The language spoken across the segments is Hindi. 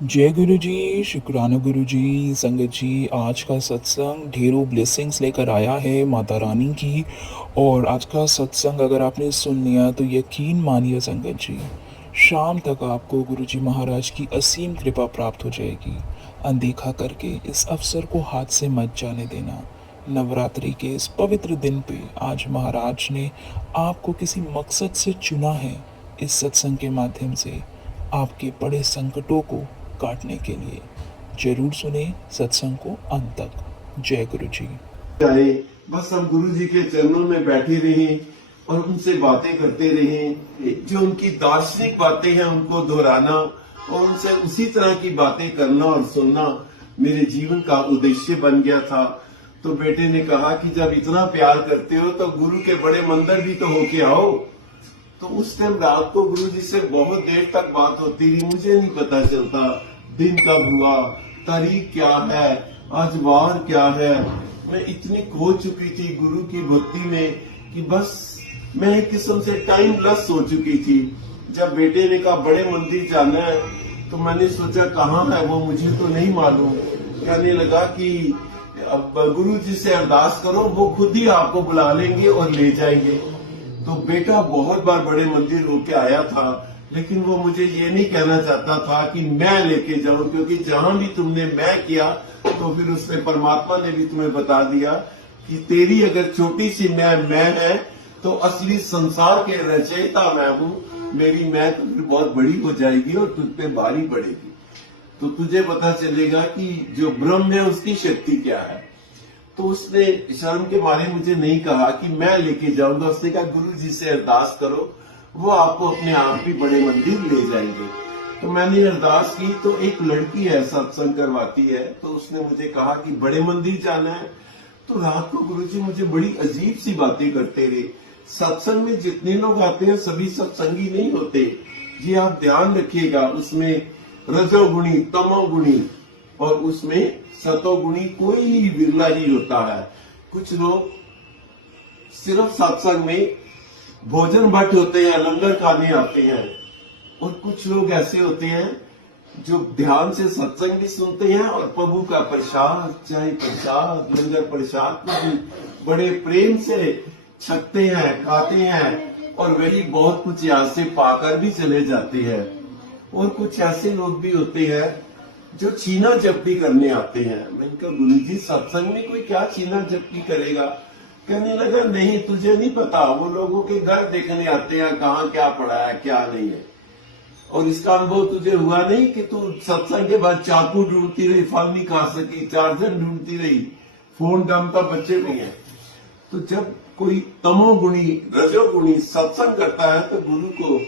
जय गुरु जी, शुक्राना गुरु जी। संगत जी, आज का सत्संग ढेरों ब्लेसिंग्स लेकर आया है माता रानी की। और आज का सत्संग अगर आपने सुन लिया तो यकीन मानिए संगत जी, शाम तक आपको गुरु जी महाराज की असीम कृपा प्राप्त हो जाएगी। अनदेखा करके इस अवसर को हाथ से मत जाने देना। नवरात्रि के इस पवित्र दिन पे आज महाराज ने आपको किसी मकसद से चुना है। इस सत्संग के माध्यम से आपके बड़े संकटों को काटने के लिए जरूर सुने सत्संग को अंत तक। जय गुरु जी। जाए बस हम गुरु जी के चरणों में बैठे रहें और उनसे बातें करते रहें। जो उनकी दार्शनिक बातें हैं उनको दोहराना और उनसे उसी तरह की बातें करना और सुनना मेरे जीवन का उद्देश्य बन गया था। तो बेटे ने कहा कि जब इतना प्यार करते हो तो गुरु के बड़े मंदिर भी तो होके आओ। तो उस टाइम रात को गुरु जी से बहुत देर तक बात होती रही। मुझे नहीं पता चलता दिन कब हुआ, तारीख क्या है, आज वार क्या है। मैं इतनी खो चुकी थी गुरु की भक्ति में कि बस मैं एक किस्म से टाइमलेस हो चुकी थी। जब बेटे ने कहा बड़े मंदिर जाना है तो मैंने सोचा कहाँ है वो, मुझे तो नहीं मालूम। कहने लगा कि अब गुरु जी से अरदास करो, वो खुद ही आपको बुला लेंगे और ले जाएंगे। तो बेटा बहुत बार बड़े मंदिर होके आया था, लेकिन वो मुझे ये नहीं कहना चाहता था कि मैं लेके जाऊं, क्योंकि जहां भी तुमने मैं किया तो फिर उसमें परमात्मा ने भी तुम्हें बता दिया कि तेरी अगर छोटी सी मैं है तो असली संसार के रचयिता मैं हूं। मेरी मैं तो फिर बहुत बड़ी हो जाएगी और तुझ पे भारी पड़ेगी। तो तुझे पता चलेगा कि जो ब्रह्म है उसकी शक्ति क्या है। तो उसने शर्म के मारे मुझे नहीं कहा कि मैं लेके जाऊंगा। उसने कहा गुरु जी से अरदास करो, वो आपको अपने आप ही बड़े मंदिर ले जाएंगे। तो मैंने अरदास की तो एक लड़की है सत्संग करवाती है, तो उसने मुझे कहा कि बड़े मंदिर जाना है। तो रात को गुरु जी मुझे बड़ी अजीब सी बातें करते रहे। सत्संग में जितने लोग आते हैं सभी सत्संगी नहीं होते, ये आप ध्यान रखिएगा। उसमें रजोगुणी, तमोगुणी और उसमें सतोगुणी कोई विरला ही होता है। कुछ लोग सिर्फ सत्संग में भोजन भट्ट होते हैं, लंगर खाने आते हैं, और कुछ लोग ऐसे होते हैं जो ध्यान से सत्संग भी सुनते हैं और प्रभु का प्रसाद, चाहे प्रसाद, लंगर प्रसाद को भी बड़े प्रेम से छकते हैं, खाते हैं, और वही बहुत कुछ यहाँ से पाकर भी चले जाते हैं। और कुछ ऐसे लोग भी होते हैं जो छीना झपटी करने आते हैं। मैंने कहा गुरु जी सत्संग में कोई क्या छीना झपटी करेगा। कहने लगा नहीं तुझे नहीं पता, वो लोगों के घर देखने आते हैं कहाँ क्या पड़ा है क्या नहीं है। और इसका अनुभव तुझे हुआ नहीं कि तू सत्संग के बाद चाकू ढूंढती रही, फल नहीं खा सकी, चार्जर ढूंढती रही, फोन काम का बच्चे नहीं है। तो जब कोई तमोगुणी रजोगुणी सत्संग करता है तो गुरु को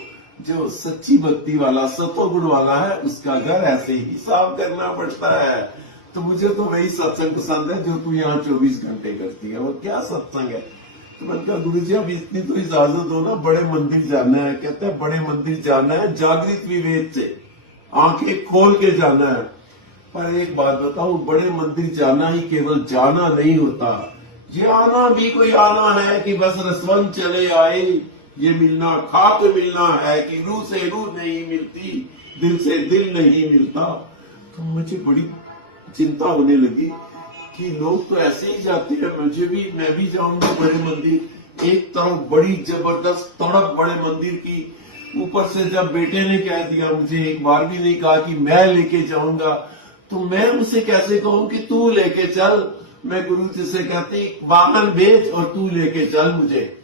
जो सच्ची भक्ति वाला सतोगुण वाला है उसका घर ऐसे ही साफ करना पड़ता है। तो मुझे तो वही सत्संग पसंद है जो तू यहाँ 24 घंटे करती है। वो क्या सत्संग है। तो मैंने कहा गुरु जी अब इतनी तो इजाजत दो ना, बड़े मंदिर जाना है। कहते हैं बड़े मंदिर जाना है जागृत विवेक से, आंखें खोल के जाना है। पर एक बात बताऊं, बड़े मंदिर जाना ही केवल जाना नहीं होता, ये आना भी कोई आना है कि बस रसवंत चले आए। ये मिलना खा के मिलना है कि रूह से रूह नहीं मिलती, दिल से दिल नहीं मिलता। तो मुझे बड़ी चिंता होने लगी कि लोग तो ऐसे ही जाते हैं, मैं भी जाऊंगा बड़े मंदिर। एक तरफ बड़ी जबरदस्त तड़प बड़े मंदिर की, ऊपर से जब बेटे ने कह दिया, मुझे एक बार भी नहीं कहा कि मैं लेके जाऊंगा, तो मैं उसे कैसे कहूं कि तू लेके चल। मैं गुरु जी से कहती वाहन भेज और तू लेके चल। मुझे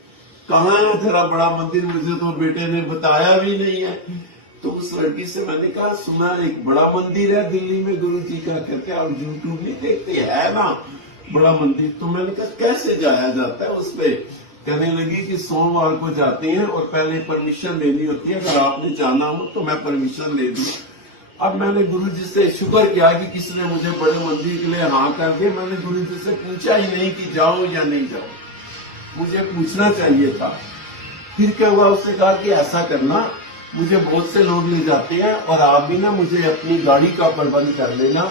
कहाँ है तेरा बड़ा मंदिर, मुझे तो बेटे ने बताया भी नहीं है। तो उस लड़की से मैंने कहा सुना एक बड़ा मंदिर है दिल्ली में गुरु जी का, करके आप यूट्यूब नहीं देखते है ना बड़ा मंदिर। तो मैंने कहा कैसे जाया जाता है उसपे। कहने लगी कि सोमवार को जाते हैं और पहले परमिशन लेनी होती है, अगर आपने जाना हो तो मैं परमिशन ले दूं। अब मैंने गुरु जी से शुक्र किया कि किसी ने मुझे बड़े मंदिर के लिए हाँ करके, मैंने गुरु जी से पूछा ही नहीं कि जाऊं या नहीं जाऊं, मुझे पूछना चाहिए था। फिर क्या हुआ, उसने कहा कि ऐसा करना, मुझे बहुत से लोग ले जाते हैं और आप भी ना मुझे अपनी गाड़ी का प्रबंध कर लेना।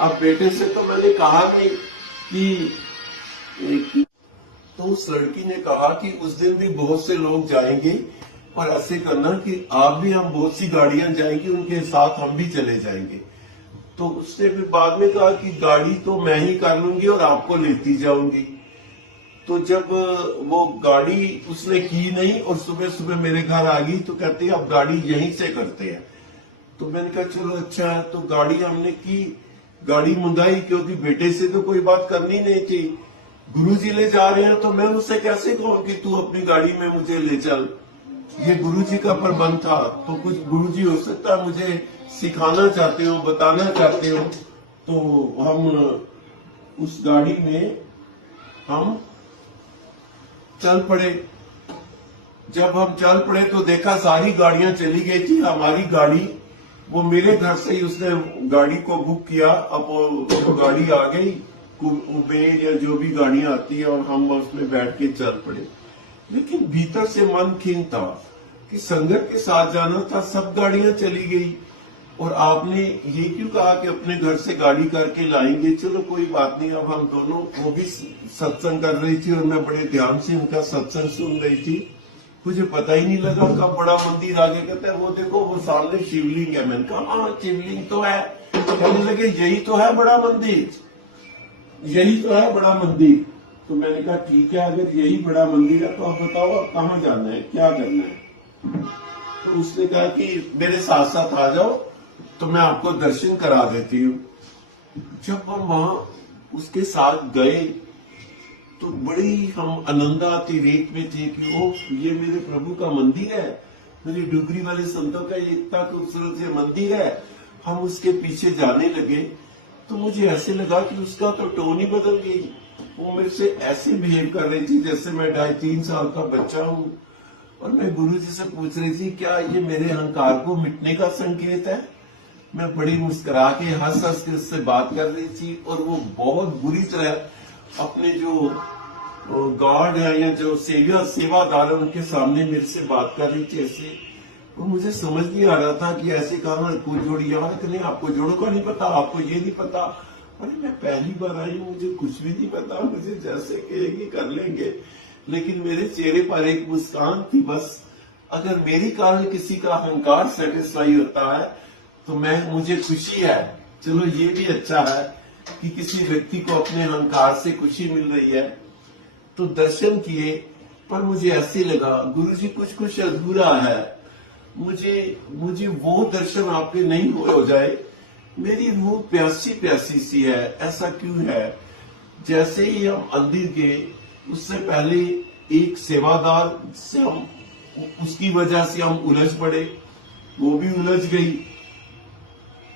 अब बेटे से तो मैंने कहा नहीं कि तो उस लड़की ने कहा कि उस दिन भी बहुत से लोग जाएंगे और ऐसे करना कि आप भी, हम बहुत सी गाड़ियां जाएंगी उनके साथ हम भी चले जाएंगे। तो उसने फिर बाद में कहा कि गाड़ी तो मैं ही कर लूंगी और आपको लेती जाऊंगी। तो जब वो गाड़ी उसने की नहीं और सुबह सुबह मेरे घर आ गई तो कहती है अब गाड़ी यहीं से करते हैं। तो मैंने कहा चलो अच्छा है। तो गाड़ी हमने की, गाड़ी मंगाई, क्योंकि बेटे से तो कोई बात करनी नहीं थी। गुरुजी ले जा रहे हैं तो मैं उससे कैसे कहूं कि तू अपनी गाड़ी में मुझे ले चल। ये गुरुजी का प्रबंध था। तो कुछ गुरुजी हो सकता है मुझे सिखाना चाहते हो, बताना चाहते हो। तो हम उस गाड़ी में हम चल पड़े। जब हम चल पड़े तो देखा सारी गाड़ियां चली गई थी, हमारी गाड़ी, वो मेरे घर से ही उसने गाड़ी को बुक किया। अब वो गाड़ी आ गई, उबेर या जो भी गाड़ियां आती है, और हम उसमें बैठ के चल पड़े। लेकिन भीतर से मन खीन था कि संगत के साथ जाना था, सब गाड़ियां चली गई और आपने ये क्यों कहा कि अपने घर से गाड़ी करके लाएंगे। चलो कोई बात नहीं। अब हम दोनों, वो भी सत्संग कर रही थी और मैं बड़े ध्यान से उनका सत्संग सुन रही थी। मुझे पता ही नहीं लगा कब बड़ा मंदिर आगे। कहता है वो देखो वो सामने शिवलिंग है। मैंने कहा हाँ शिवलिंग तो है। कहने लगे यही तो है बड़ा मंदिर, यही तो है बड़ा मंदिर। तो मैंने कहा ठीक है, अगर यही बड़ा मंदिर है तो आप बताओ आप कहाँ जाना है, क्या करना है। तो उसने कहा कि मेरे साथ साथ आ जाओ तो मैं आपको दर्शन करा देती हूँ। जब हम वहां उसके साथ गए तो बड़ी हम आनंदाती रेत में थे कि वो ये मेरे प्रभु का मंदिर है, मेरे डुगरी वाले संतों का ये इतना खूबसूरत ये मंदिर है। हम उसके पीछे जाने लगे तो मुझे ऐसे लगा कि उसका तो टोन ही बदल गई। वो मेरे से ऐसे बिहेव कर रही थी जैसे मैं 2.5-3 साल का बच्चा हूँ। और मैं गुरु जी से पूछ रही थी क्या ये मेरे अहंकार को मिटने का संकेत है। मैं बड़ी मुस्कुरा के हंस हंस के उससे बात कर रही थी और वो बहुत बुरी तरह अपने जो गार्ड है या जो सेवादार है उनके सामने मेरे से बात कर रही थी ऐसे। और मुझे समझ नहीं आ रहा था कि ऐसे कहा को जोड़ी यार नहीं, आपको जोड़ों का नहीं पता, आपको ये नहीं पता। अरे मैं पहली बार आई हूँ, मुझे कुछ भी नहीं पता, मुझे जैसे कहेगी कर लेंगे। लेकिन मेरे चेहरे पर एक मुस्कान थी बस। अगर मेरी कारण किसी का अहंकार सेटिस्फाई होता है तो मुझे खुशी है। चलो ये भी अच्छा है कि किसी व्यक्ति को अपने अहंकार से खुशी मिल रही है। तो दर्शन किए पर मुझे ऐसे लगा गुरुजी कुछ अधूरा है। मुझे वो दर्शन आपके नहीं हो जाए। मेरी रूह प्यासी प्यासी सी है। ऐसा क्यों है? जैसे ही हम अंदर गए उससे पहले एक सेवादार से हम, उसकी वजह से हम उलझ पड़े, वो भी उलझ गई।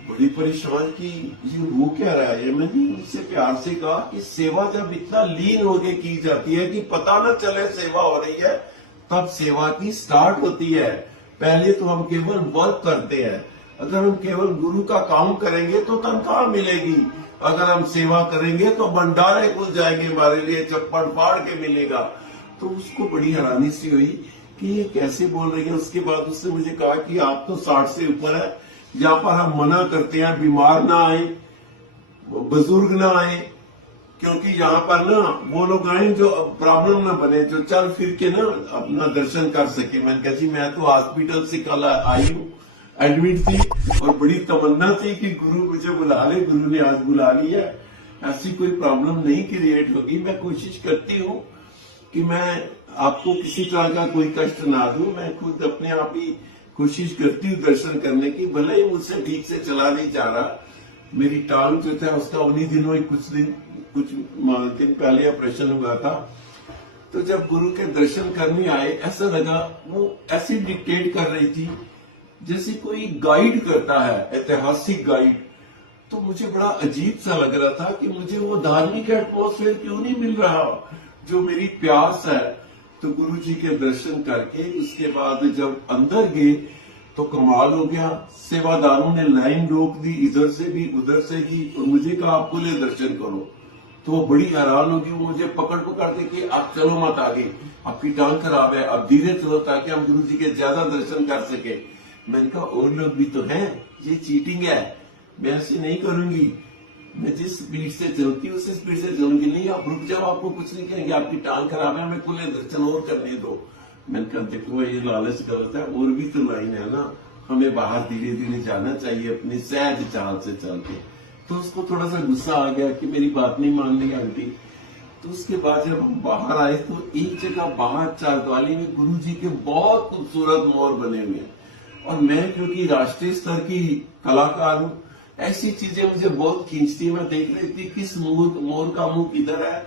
बड़ी परेशान की ये वो क्या रहा है। मैंने उससे प्यार से कहा कि सेवा जब इतना लीन होके की जाती है कि पता न चले सेवा हो रही है, तब सेवा की स्टार्ट होती है। पहले तो हम केवल वर्क करते हैं। अगर हम केवल गुरु का काम करेंगे तो तनख्वाह मिलेगी, अगर हम सेवा करेंगे तो भंडारे खुल जाएंगे हमारे लिए, चप्पड़ फाड़ के मिलेगा। तो उसको बड़ी हैरानी सी हुई कि ये कैसे बोल रही है। उसके बाद उसने मुझे कहा कि आप तो 60 से ऊपर है, यहाँ पर हम मना करते हैं बीमार ना आए, बुजुर्ग ना आए, क्योंकि यहाँ पर ना वो लोग आए जो प्रॉब्लम ना बने, जो चल फिर के ना अपना दर्शन कर सके। मैंने कहा जी मैं तो हॉस्पिटल से कल आई हूँ, एडमिट थी और बड़ी तमन्ना थी कि गुरु मुझे बुला ले। गुरु ने आज बुला लिया। ऐसी कोई प्रॉब्लम नहीं क्रिएट होगी। मैं कोशिश करती हूँ कि मैं आपको किसी तरह का कोई कष्ट ना दूं। मैं खुद अपने आप ही कोशिश करती हूँ दर्शन करने की, भले ही मुझसे ठीक से चला नहीं जा रहा। मेरी टांग जो था उसका उन्हीं दिनों ही कुछ दिन पहले ऑपरेशन हुआ था। तो जब गुरु के दर्शन करने आए ऐसा लगा वो ऐसे डिक्टेट कर रही थी जैसे कोई गाइड करता है, ऐतिहासिक गाइड। तो मुझे बड़ा अजीब सा लग रहा था कि मुझे वो धार्मिक एटमॉस्फेयर क्यों नहीं मिल रहा जो मेरी प्यास है। तो गुरु जी के दर्शन करके उसके बाद जब अंदर गए तो कमाल हो गया। सेवादारों ने लाइन रोक दी, इधर से भी उधर से भी, और मुझे कहा आप खुले दर्शन करो। तो वो बड़ी हैरान होगी, वो मुझे पकड़ के कि आप चलो मत आगे, आपकी टांग खराब है, आप धीरे चलो ताकि हम गुरु जी के ज्यादा दर्शन कर सके। मैंने कहा और लोग भी तो हैं, ये चीटिंग है, मैं ऐसे नहीं करूंगी। मैं जिस स्पीड से चलती हूँ उसी स्पीड से चलूंगी। नहीं आप रुक जाओ, आपको कुछ नहीं कहेंगे, आपकी टांग खराब है, हमें खुले दर्शन और करने दो। मैंने कहा देखो ये लालच गलत है, और भी तो लाइन है ना, हमें बाहर धीरे धीरे जाना चाहिए अपनी सहज चाल से चल के। तो उसको थोड़ा सा गुस्सा आ गया कि मेरी बात नहीं मान ली आंटी। तो उसके बाद जब हम बाहर आए तो एक जगह बाहर चारद्वाली में गुरुजी के बहुत खूबसूरत मोर बने हुए हैं, और मैं क्योंकि राष्ट्रीय स्तर की कलाकार हूँ, ऐसी चीजें मुझे बहुत खींचती है। मैं देख रही थी किस मोर का मुंह किधर है,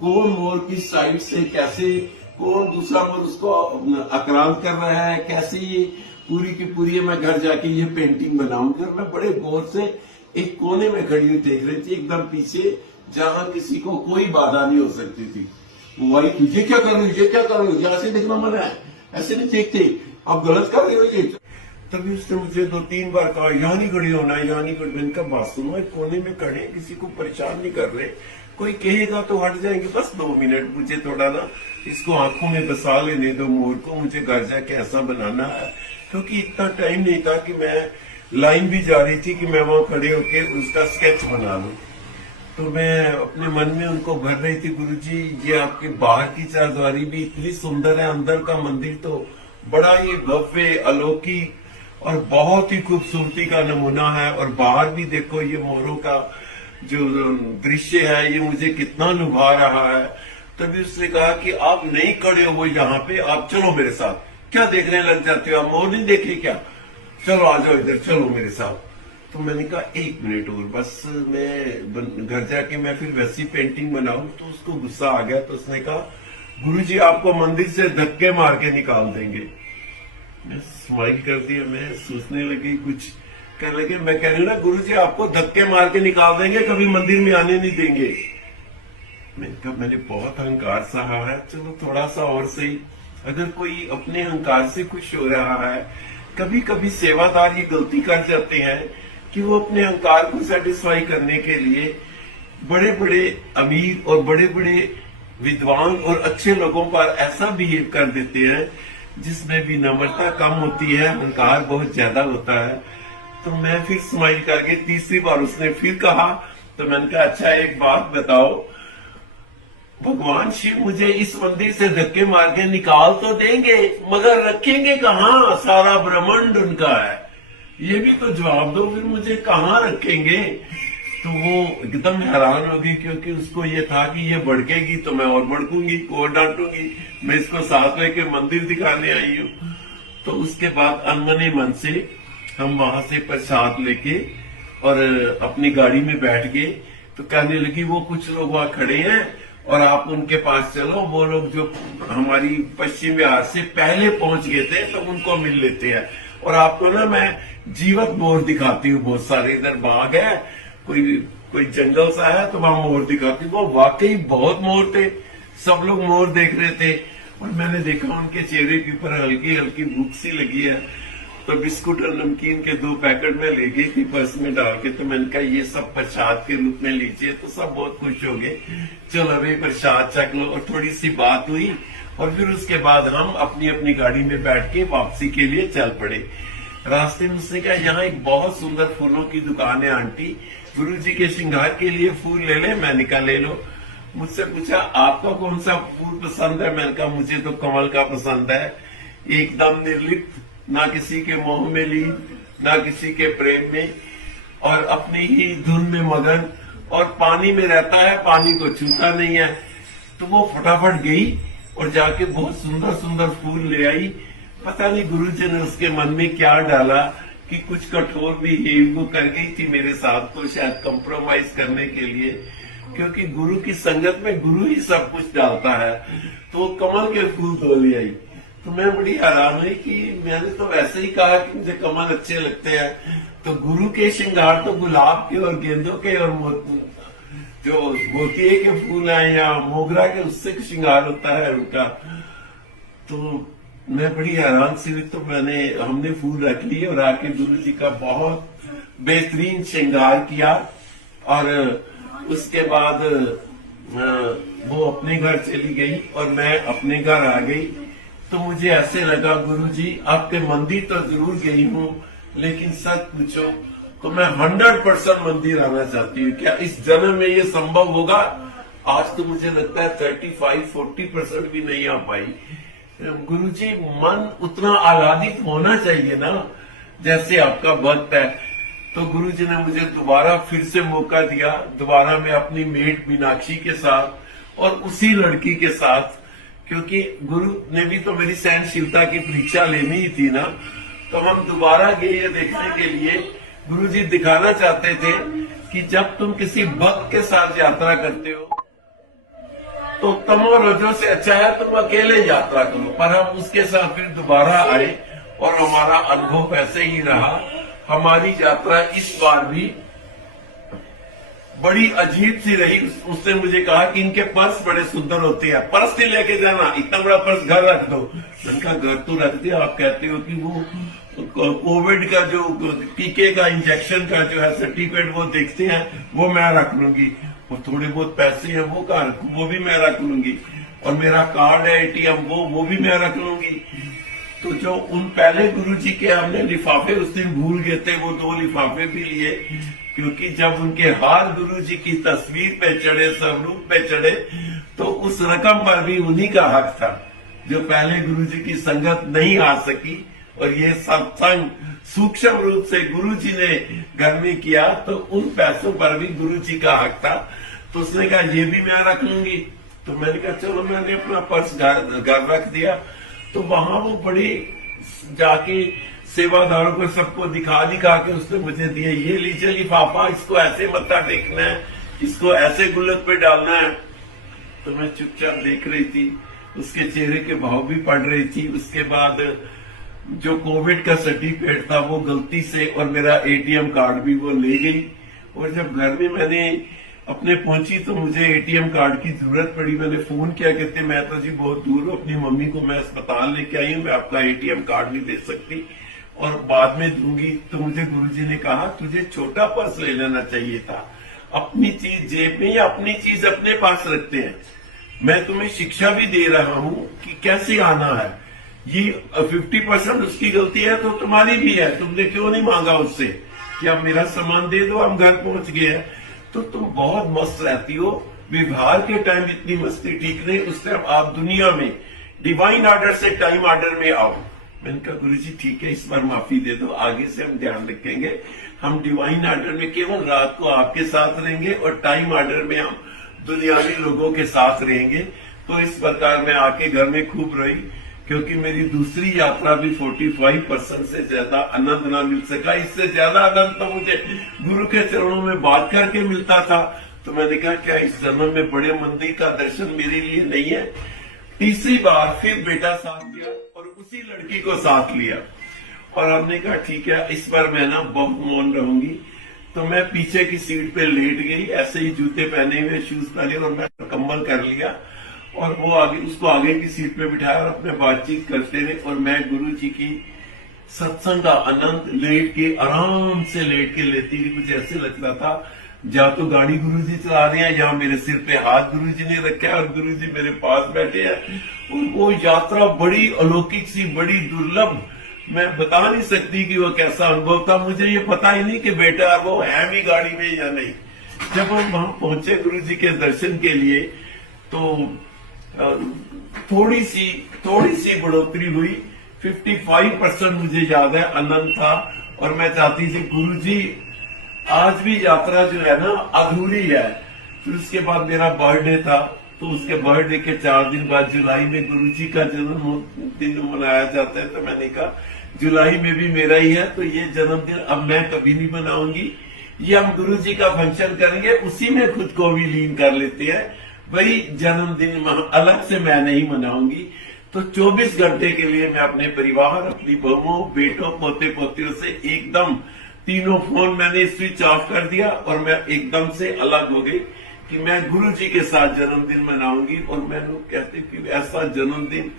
कौन मोर किस साइड से कैसे, कौन दूसरा मोर उसको आक्रांत कर रहा है, कैसे ये पूरी की पूरी मैं घर जाके ये पेंटिंग बनाऊंगी। और मैं बड़े गौर से एक कोने में खड़ी हुई देख रही थी, एकदम पीछे, जहां किसी को कोई बाधा नहीं हो सकती थी। वो आई, ये क्या कर रही हो, ये क्या कर रही हो, यहाँ से देखना मना है, ऐसे नहीं देखते, आप गलत कर रहे हो ये। तभी उसने मुझे 2-3 बार कहा यहाँ नहीं खड़ी होना है, यहाँ नहीं खड़ी। मैंने कहा बात सुनो, एक कोने में खड़े, किसी को परेशान नहीं कर रहे, कोई कहेगा तो हट जाएंगे, बस 2 मिनट मुझे थोड़ा ना इसको आंखों में बसा लेने दो मोर को, मुझे घर जाके ऐसा बनाना है। क्योंकि इतना टाइम नहीं था कि मैं, लाइन भी जा रही थी कि मैं वहां खड़े होके उसका स्केच बना लूं। तो मैं अपने मन में उनको भर रही थी, गुरुजी ये आपकी बाहर की चारद्वारी भी इतनी सुंदर है, अंदर का मंदिर तो बड़ा ही भव्य अलौकिक और बहुत ही खूबसूरती का नमूना है, और बाहर भी देखो ये मोरों का जो दृश्य है ये मुझे कितना लुभा रहा है। तभी उसने कहा कि आप नहीं खड़े हो वो यहाँ पे, आप चलो मेरे साथ, क्या देखने लग जाते हो, आप मोर नहीं देखे क्या, चलो आ जाओ इधर, चलो मेरे साथ। तो मैंने कहा 1 मिनट और, बस मैं घर जाके मैं फिर वैसी पेंटिंग बनाऊं। तो उसको गुस्सा आ गया, तो उसने कहा गुरुजी आपको मंदिर से धक्के मार के निकाल देंगे। मैं स्माइल कर दिया, मैं सोचने लगी कुछ, कहने लगे मैं कह रही हूँ ना गुरुजी आपको धक्के मार के निकाल देंगे, कभी मंदिर में आने नहीं देंगे। मैंने कहा मैंने बहुत अहंकार सहा है, चलो थोड़ा सा और सही। अगर कोई अपने अहंकार से खुश हो रहा है, कभी कभी सेवादार ये गलती कर जाते हैं कि वो अपने अहंकार को सेटिस्फाई करने के लिए बड़े बड़े अमीर और बड़े बड़े विद्वान और अच्छे लोगों पर ऐसा बिहेव कर देते हैं जिसमें भी नम्रता कम होती है, अहंकार बहुत ज्यादा होता है। तो मैं फिर स्माइल करके, तीसरी बार उसने फिर कहा, तो मैंने कहा अच्छा एक बात बताओ, भगवान शिव मुझे इस मंदिर से धक्के मार के निकाल तो देंगे, मगर रखेंगे कहाँ, सारा ब्रह्मांड उनका है, ये भी तो जवाब दो, फिर मुझे कहाँ रखेंगे। तो वो एकदम हैरान हो गई, क्योंकि उसको ये था कि ये भड़केगी तो मैं और भड़कूंगी और डांटूंगी, मैं इसको साथ लेके मंदिर दिखाने आई हूँ। तो उसके बाद अनमने मन से हम वहां से प्रसाद लेके और अपनी गाड़ी में बैठ गए। तो कहने लगी वो कुछ लोग वहां खड़े हैं और आप उनके पास चलो, वो लोग जो हमारी पश्चिम बिहार से पहले पहुंच गए थे तो उनको मिल लेते हैं, और आपको ना मैं जीवत मोर दिखाती हूँ, बहुत सारे इधर बाग है, कोई जंगल सा है तो वहां मोर दिखाती हूँ। वो वाकई बहुत मोर थे, सब लोग मोर देख रहे थे, और मैंने देखा उनके चेहरे के ऊपर हल्की हल्की भूख सी लगी है। तो बिस्कुट और नमकीन के 2 पैकेट में ले गई थी पर्स में डाल के। तो मैंने कहा ये सब प्रसाद के रूप में लीजिए, तो सब बहुत खुश हो गए, चलो अभी प्रसाद चख लो। और थोड़ी सी बात हुई, और फिर उसके बाद हम अपनी अपनी गाड़ी में बैठ के वापसी के लिए चल पड़े। रास्ते में उसने कहा यहाँ एक बहुत सुंदर फूलों की दुकान है आंटी, गुरु जी के श्रृंगार के लिए फूल ले ले। मैंने कहा ले लो। मुझसे पूछा आपका कौन सा फूल पसंद है, मैंने कहा मुझे तो कमल का पसंद है, एकदम निर्लिप्त, ना किसी के मोह में ली ना किसी के प्रेम में, और अपनी ही धुन में मगन, और पानी में रहता है, पानी को छूता नहीं है। तो वो फटाफट गई और जाके बहुत सुंदर सुंदर फूल ले आई। पता नहीं गुरुजी ने उसके मन में क्या डाला कि कुछ कठोर भी वो कर गई थी मेरे साथ, तो शायद कंप्रोमाइज करने के लिए, क्योंकि गुरु की संगत में गुरु ही सब कुछ डालता है। तो वो कमल के फूल धो ले आई। तो मैं बड़ी हैरान हुई कि मैंने तो वैसे ही कहा कि मुझे कमल अच्छे लगते हैं, तो गुरु के श्रृंगार तो गुलाब के और गेंदों के और जो मोतिये के फूल हैं या मोगरा के, उससे श्रृंगार होता है उनका। तो मैं बड़ी हैरान सी हुई। तो हमने फूल रख लिए और आके गुरु जी का बहुत बेहतरीन श्रृंगार किया, और उसके बाद वो अपने घर चली गई और मैं अपने घर आ गई। तो मुझे ऐसे लगा गुरुजी आपके मंदिर तो जरूर गई हूँ, लेकिन सच पूछो तो मैं 100% मंदिर आना चाहती हूँ, क्या इस जन्म में ये संभव होगा? आज तो मुझे लगता है 35-40% भी नहीं आ पाई। गुरुजी, मन उतना आह्लादित होना चाहिए ना, जैसे आपका भक्त है। तो गुरुजी ने मुझे दोबारा फिर से मौका दिया। दोबारा मैं अपनी मेट मीनाक्षी के साथ और उसी लड़की के साथ, क्योंकि गुरु ने भी तो मेरी सहनशीलता की परीक्षा लेनी ही थी ना, तो हम दोबारा गए ये देखने के लिए। गुरुजी दिखाना चाहते थे कि जब तुम किसी भक्त के साथ यात्रा करते हो तो तमो रजो से अच्छा है तुम अकेले यात्रा करो। पर हम उसके साथ फिर दोबारा आए और हमारा अनुभव ऐसे ही रहा। हमारी यात्रा इस बार भी बड़ी अजीब सी रही। उसने मुझे कहा कि इनके पर्स बड़े सुंदर होते हैं, पर्स नहीं लेके जाना, इतना बड़ा पर्स घर रख दो। मैंने कहा घर तो रख दिया, आप कहते हो कि वो कोविड का जो टीके का इंजेक्शन का जो है सर्टिफिकेट वो देखते हैं, वो मैं रख लूंगी, और थोड़े बहुत पैसे हैं वो भी मैं रख लूंगी, और मेरा कार्ड है एटीएम वो भी मैं रख लूंगी। तो जो उन पहले गुरुजी के हमने लिफाफे उस दिन भूल गए थे, वो 2 लिफाफे भी लिए, क्योंकि जब उनके हाथ गुरुजी की तस्वीर पे चढ़े, स्वरूप पे चढ़े, तो उस रकम पर भी उन्हीं का हक था जो पहले गुरुजी की संगत नहीं आ सकी। और ये सत्संग सूक्ष्म रूप से गुरुजी ने घर में किया, तो उन पैसों पर भी गुरुजी का हक था। तो उसने कहा ये भी मैं रख लूंगी। तो मैंने कहा चलो, मैंने अपना पर्स घर रख दिया। तो वहां वो बड़ी जाके सेवादारों को सबको दिखा के उसने मुझे दिए, ये लीजिए लिफाफा, इसको ऐसे मत्था टेकना है, इसको ऐसे गुल्लक पे डालना है। तो मैं चुपचाप देख रही थी, उसके चेहरे के भाव भी पड़ रही थी। उसके बाद जो कोविड का सर्टिफिकेट था वो गलती से, और मेरा एटीएम कार्ड भी वो ले गई। और जब घर में मैंने अपने पहुंची तो मुझे एटीएम कार्ड की जरूरत पड़ी। मैंने फोन किया, कहते मैं तो जी बहुत दूर हूँ, अपनी मम्मी को मैं अस्पताल लेके आई हूँ, मैं आपका एटीएम कार्ड नहीं दे सकती और बाद में दूंगी। तो मुझे गुरुजी ने कहा तुझे छोटा पर्स ले लेना चाहिए था, अपनी चीज जेब में या अपनी चीज अपने पास रखते हैं। मैं तुम्हें शिक्षा भी दे रहा हूँ कि कैसे आना है। ये 50% उसकी गलती है तो तुम्हारी भी है, तुमने क्यों नहीं मांगा उससे कि अब मेरा सामान दे दो, हम घर पहुंच गए हैं। तो तुम बहुत मस्त रहती हो, व्यवहार के टाइम इतनी मस्ती ठीक नहीं, उस टाइम आप दुनिया में डिवाइन ऑर्डर से टाइम ऑर्डर में आओ। मैंने कहा गुरुजी ठीक है, इस बार माफी दे दो, आगे से हम ध्यान रखेंगे, हम डिवाइन ऑर्डर में केवल रात को आपके साथ रहेंगे और टाइम ऑर्डर में हम दुनियावी लोगों के साथ रहेंगे। तो इस प्रकार मैं आके घर में खूब रही, क्योंकि मेरी दूसरी यात्रा भी 45% से ज्यादा आनंद ना मिल सका। इससे ज्यादा आनंद तो मुझे गुरु के चरणों में बात करके मिलता था। तो मैंने कहा क्या इस जन्म में बड़े मंदिर का दर्शन मेरे लिए नहीं है। तीसरी बार फिर बेटा साथ दिया और उसी लड़की को साथ लिया, और हमने कहा ठीक है इस बार मैं ना बहुत मौन रहूंगी। तो मैं पीछे की सीट पे लेट गई, ऐसे ही जूते पहने हुए, शूज पहने, और मैं कम्बल कर लिया, और वो उसको आगे की सीट पे बिठाया और अपने बातचीत करते रहे। और मैं गुरु जी की सत्संग का आनंद लेट के, आराम से लेट के लेती थी। मुझे ऐसे लगता था या तो गाड़ी गुरु जी चला रहे हैं या मेरे सिर पे हाथ गुरु जी ने रखा है और गुरु जी मेरे पास बैठे हैं। और वो यात्रा बड़ी अलौकिक सी, बड़ी दुर्लभ, मैं बता नहीं सकती कि वो कैसा अनुभव था। मुझे ये पता ही नहीं कि बेटा वो है भी गाड़ी में या नहीं। जब हम वहां पहुंचे गुरु जी के दर्शन के लिए, तो थोड़ी सी बढ़ोतरी हुई। 55% मुझे याद है आनंद था, और मैं चाहती थी गुरु जी आज भी यात्रा जो है ना अधूरी है। फिर उसके बाद मेरा बर्थडे था, तो उसके बर्थडे के 4 दिन बाद जुलाई में गुरु जी का जन्मदिन मनाया जाता है। तो मैंने कहा जुलाई में भी मेरा ही है, तो ये जन्मदिन अब मैं कभी नहीं मनाऊंगी, ये हम गुरु जी का फंक्शन करेंगे, उसी में खुद को भी लीन कर लेते हैं। वही जन्मदिन अलग से मैं नहीं मनाऊंगी। तो 24 घंटे के लिए मैं अपने परिवार, अपनी बहुओं, बेटों, पोते पोतियों से एकदम, तीनों फोन मैंने स्विच ऑफ कर दिया और मैं एकदम से अलग हो गई कि मैं गुरु जी के साथ जन्मदिन मनाऊंगी। और मैं लोग कहते कि ऐसा जन्मदिन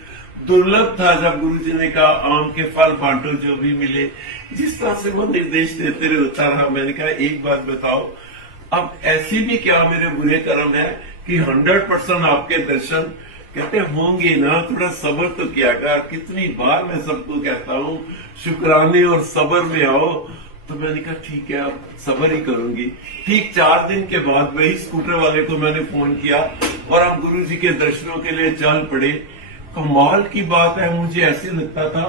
दुर्लभ था जब गुरु जी ने कहा आम के फल बांटो जो भी मिले, जिस तरह से वो निर्देश देते रहे होता रहा। मैंने कहा एक बात बताओ, अब ऐसी भी क्या मेरे बुरे कर्म है कि 100% आपके दर्शन कहते होंगे ना, थोड़ा सब्र तो किया कर। कितनी बार मैं सबको कहता हूँ शुक्राने और सब्र में आओ। तो मैंने कहा ठीक है अब सब्र ही करूंगी। ठीक 4 दिन के बाद वही स्कूटर वाले को मैंने फोन किया और हम गुरु जी के दर्शनों के लिए चल पड़े। कमाल की बात है, मुझे ऐसे लगता था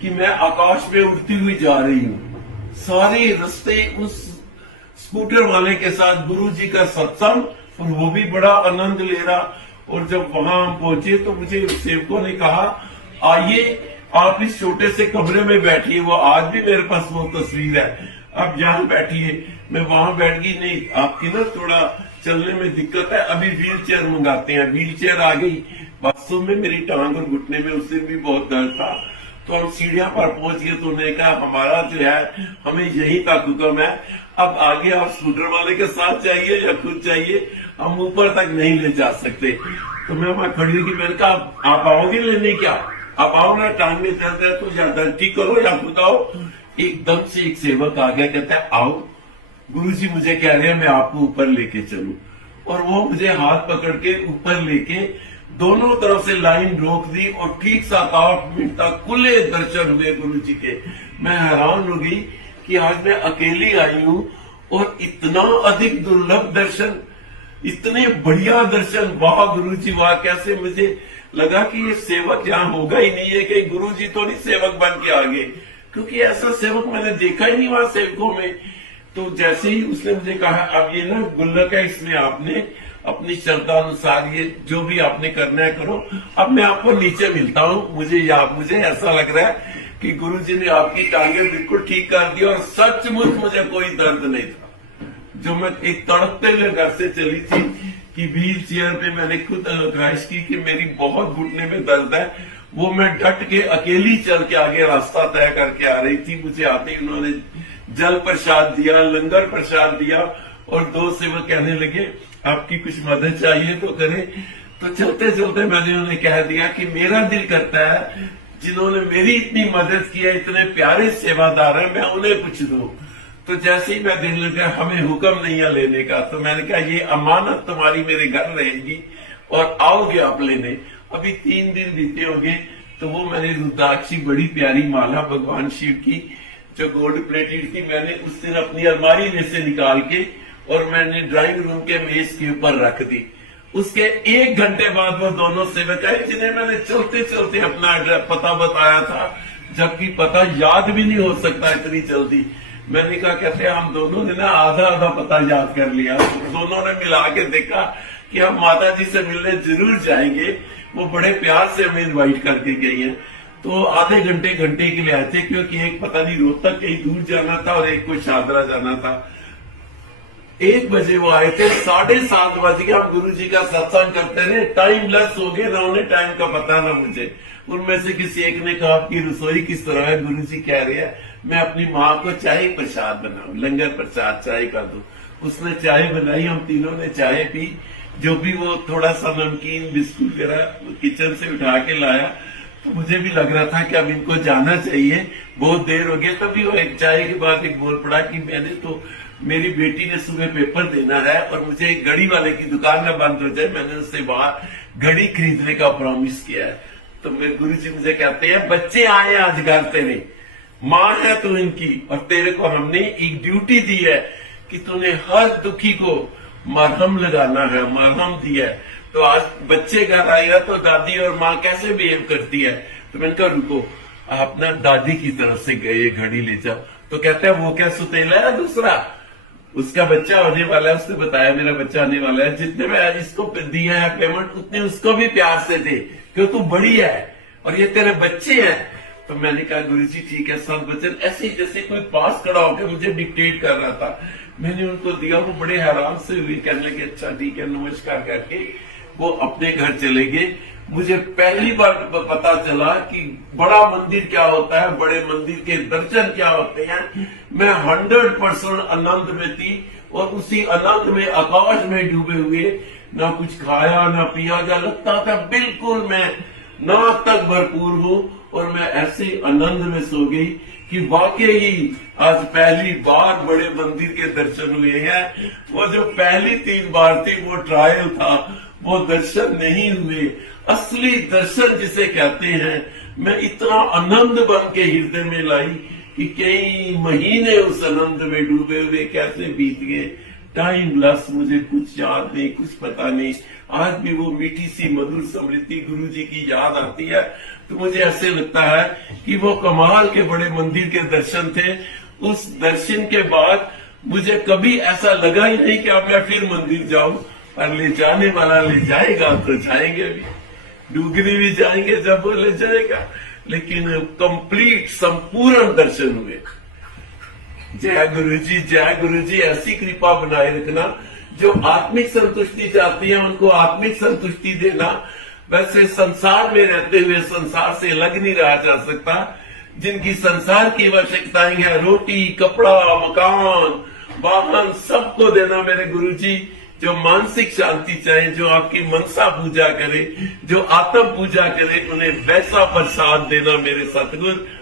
कि मैं आकाश में उड़ती हुई जा रही हूँ। सारे रास्ते उस स्कूटर वाले के साथ गुरु जी का सत्संग, और वो भी बड़ा आनंद ले रहा। और जब वहां हम पहुंचे तो मुझे सेवकों ने कहा, आइए आप इस छोटे से कमरे में बैठिए। वो आज भी मेरे पास वो तस्वीर है, आप यहाँ बैठिए। मैं वहां बैठ गई। नहीं, आपकी ना थोड़ा चलने में दिक्कत है, अभी व्हील चेयर मंगाते हैं। व्हील चेयर आ गई। वास्तव में मेरी टांग और घुटने में उस दिन भी बहुत दर्द था। तो हम सीढ़ियां पर पहुंच गए। तो उन्होंने कहा, हमारा जो है, हमें यहीं तक हुक्म है, अब आगे आप स्कूटर वाले के साथ जाइए या खुद जाइए, हम ऊपर तक नहीं ले जा सकते। तो मैं वहां खड़ी हुई। मैंने कहा, आप आओगे लेने? क्या आप आओ ना, टांग में दर्द है तो या दर्द ठीक करो या खुद आओ। एकदम से एक सेवक आ गया, कहता है, आओ गुरुजी मुझे कह रहे हैं मैं आपको ऊपर लेके चलूं। और वो मुझे हाथ पकड़ के ऊपर लेके दोनों तरफ से लाइन रोक दी और ठीक 7-8 मिनट तक खुले दर्शन हुए गुरु जी के। मैं हैरान हो गई कि आज मैं अकेली आई हूं और इतना अधिक दुर्लभ दर्शन, इतने बढ़िया दर्शन। वाह गुरु जी वाह! कैसे मुझे लगा कि ये सेवक यहाँ होगा ही नहीं है, कि गुरु जी तो नहीं सेवक बन के आ गए, क्योंकि ऐसा सेवक मैंने देखा ही नहीं वहां सेवकों में। तो जैसे ही उसने मुझे कहा, अब ये ना गुल्लक है, इसमें आपने अपनी श्रद्धा अनुसार ये जो भी आपने करना है करो, अब मैं आपको नीचे मिलता हूँ। मुझे ऐसा लग रहा है कि गुरुजी ने आपकी टांगे बिल्कुल ठीक कर दी। और सचमुच मुझे कोई दर्द नहीं था। जो मैं एक तड़पते हुए घर से चली थी कि व्हील चेयर पे मैंने खुद ख्वाहिश की कि मेरी बहुत घुटने में दर्द है, वो मैं डट के अकेली चल के आगे रास्ता तय करके आ रही थी। मुझे आते ही उन्होंने जल प्रसाद दिया, लंगर प्रसाद दिया, और 2 सेवक कहने लगे, आपकी कुछ मदद चाहिए तो करें। तो चलते चलते मैंने उन्हें कह दिया कि मेरा दिल करता है, जिन्होंने मेरी इतनी मदद की है, इतने प्यारे सेवादार हैं, मैं उन्हें कुछ दूं। तो जैसे ही मैं देने लगा, हमें हुक्म नहीं है लेने का। तो मैंने कहा, ये अमानत तुम्हारी मेरे घर रहेगी और आओगे आप लेने। अभी 3 दिन बीते होंगे तो वो मैंने रुद्राक्षी, बड़ी प्यारी माला भगवान शिव की जो गोल्ड प्लेटेड थी, मैंने उस दिन अपनी अलमारी में से निकाल के और मैंने ड्राइंग रूम के मेज के ऊपर रख दी। उसके 1 घंटे बाद वो दोनों सेवक आए, जिन्हें मैंने चलते चलते अपना पता बताया था, जबकि पता याद भी नहीं हो सकता इतनी जल्दी। मैंने कहा, कहते हम दोनों ने ना आधा आधा पता याद कर लिया। दोनों ने मिला के देखा कि हम माता जी से मिलने जरूर जाएंगे। वो बड़े प्यार से हमें इन्वाइट करके गई है। तो आधे घंटे के लिए आए थे, क्योंकि एक पता नहीं रोहतक कहीं दूर जाना था और एक को शादरा जाना था। 1 बजे वो आए थे, 7:30 बज गए। हम गुरु जी का सत्संग करते रहे, टाइम लस हो गए, ना उन्हें टाइम का पता ना मुझे। उनमें से किसी एक ने कहा, आपकी रसोई किस तरह है? गुरु जी कह रहे हैं, मैं अपनी माँ को चाय प्रसाद बनाऊं, लंगर प्रसाद चाय का दूं। उसने चाय बनाई, हम तीनों ने चाय पी। जो भी वो थोड़ा सा नमकीन बिस्कुट वगैरह किचन से उठा के लाया, तो मुझे भी लग रहा था कि अब इनको जाना चाहिए, बहुत देर हो गई। तभी वो एक चाय के बाद एक बोल पड़ा कि मैंने तो, मेरी बेटी ने सुबह पेपर देना है और मुझे एक घड़ी वाले की दुकान ना बंद हो जाए, मैंने उससे बाहर घड़ी खरीदने का प्रॉमिस किया है। तो मेरे गुरु जी मुझे कहते हैं, बच्चे आए आज घर तेरे, माँ है तू इनकी, और तेरे को हमने एक ड्यूटी दी है कि तूने हर दुखी को मरहम लगाना है, मरहम दिया है। तो आज बच्चे घर आएगा तो दादी और माँ कैसे बिहेव करती है। तो मैंने कहा, रुको, आप ना दादी की तरफ से गए घड़ी ले जाओ। तो कहते हैं, वो क्या सुतेला है दूसरा, उसका बच्चा होने वाला है। उसने बताया, मेरा बच्चा आने वाला है, जितने में इसको दिया है पेमेंट, उतने उसको भी प्यार से दे, क्यों तू बड़ी है और ये तेरे बच्चे हैं। तो मैंने कहा, गुरु जी ठीक है, सब वचन। ऐसे ही जैसे कोई पास खड़ा होकर मुझे डिक्टेट कर रहा था, मैंने उनको दिया। वो बड़े हैरान से हुए, कहने लगे, अच्छा ठीक है, नमस्कार करके वो अपने घर चले गए। मुझे पहली बार पता चला कि बड़ा मंदिर क्या होता है, बड़े मंदिर के दर्शन क्या होते हैं। मैं 100% आनंद में थी और उसी आनंद में, आकाश में डूबे हुए, ना कुछ खाया ना पिया, जा लगता था बिल्कुल मैं ना तक भरपूर हूँ। और मैं ऐसे आनंद में सो गई कि वाकई ही आज पहली बार बड़े मंदिर के दर्शन हुए हैं। वो जो पहली 3 बार थी वो ट्रायल था, वो दर्शन नहीं हुए। असली दर्शन जिसे कहते हैं, मैं इतना आनंद बन के हृदय में लाई कि कई महीने उस आनंद में डूबे हुए कैसे बीत गए टाइम लॉस, मुझे कुछ याद नहीं, कुछ पता नहीं। आज भी वो मीठी सी मधुर स्मृति गुरु जी की याद आती है तो मुझे ऐसे लगता है कि वो कमाल के बड़े मंदिर के दर्शन थे। उस दर्शन के बाद मुझे कभी ऐसा लगा ही नहीं कि अब मैं फिर मंदिर जाऊं, पर ले जाने वाला ले जाएगा तो जाएंगे भी, डूगरी भी जाएंगे जब वो ले जाएगा, लेकिन कंप्लीट संपूर्ण दर्शन हुए। जय गुरु जी, जय गुरु जी। ऐसी कृपा बनाए रखना, जो आत्मिक संतुष्टि चाहती है उनको आत्मिक संतुष्टि देना। वैसे संसार में रहते हुए संसार से अलग नहीं रहा जा सकता। जिनकी संसार की आवश्यकताएं हैं, रोटी, कपड़ा, मकान, वाहन, सबको देना मेरे गुरु जी। जो मानसिक शांति चाहे, जो आपकी मनसा पूजा करे, जो आत्म पूजा करे, उन्हें वैसा प्रसाद देना मेरे सतगुरु।